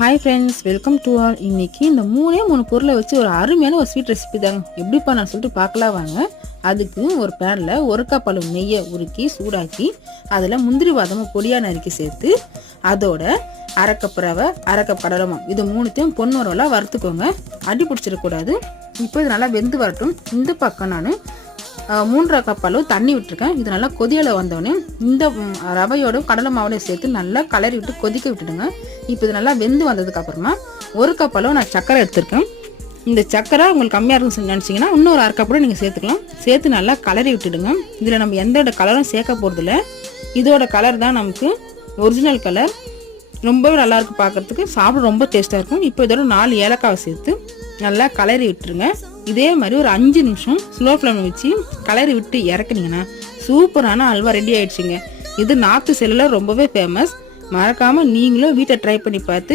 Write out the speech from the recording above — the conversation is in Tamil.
Hi friends, welcome to all. இன்னைக்கு இந்த மூணு பொருளை வச்சு ஒரு அருமையான ஒரு ஸ்வீட் ரெசிபி தாங்க. எப்படிப்பா நான் சொல்லிட்டு பார்க்கலாம் வாங்க. அதுக்கு ஒரு பேனில் 1 கப் அளவு நெய்யை உருக்கி சூடாக்கி அதில் முந்திரி பாதாமும் பொடியாக நறுக்கி சேர்த்து அதோட 1/2 கப் ரவை, 1/2 கப் கடலைமாவு, இது மூணுத்தையும் பொன்னுரவலாக வறுத்துக்கோங்க. அடி பிடிச்சிடக்கூடாது. இப்போ இது நல்லா வெந்து வரட்டும். இந்த பக்கம் நான் 3/2 கப் அளவு தண்ணி விட்டுருக்கேன். இது நல்லா கொதியல வந்தோடனே இந்த ரவையோட கடலை மாவோடையும் சேர்த்து நல்லா கலரி விட்டு கொதிக்க விட்டுடுங்க. இப்போ இது நல்லா வெந்து வந்ததுக்கு அப்புறமா 1 கப் அளவு நான் சர்க்கரை எடுத்திருக்கேன். இந்த சர்க்கரை உங்களுக்கு கம்மியாக இருக்குன்னு நினச்சிங்கன்னா இன்னொரு 1/2 கப் கூட நீங்கள் சேர்த்துக்கலாம். சேர்த்து நல்லா கலரி விட்டுடுங்க. இதில் நம்ம எந்தோட கலரும் சேர்க்க போகிறதில்ல. இதோட கலர் தான் நமக்கு ஒரிஜினல் கலர். ரொம்பவே நல்லாயிருக்கு பார்க்குறதுக்கு, சாப்பிட ரொம்ப டேஸ்ட்டாக இருக்கும். இப்போ இதோட 4 ஏலக்காவை சேர்த்து நல்லா கலரி விட்டுருங்க. இதே மாதிரி ஒரு 5 நிமிஷம் ஸ்லோ ஃப்ளேமில் வச்சு கலரி விட்டு இறக்குனீங்கன்னா சூப்பரான அல்வா ரெடி ஆயிடுச்சுங்க. இது நார்த்து சைடில் ரொம்பவே ஃபேமஸ். மறக்காமல் நீங்களும் வீட்டை ட்ரை பண்ணி பார்த்து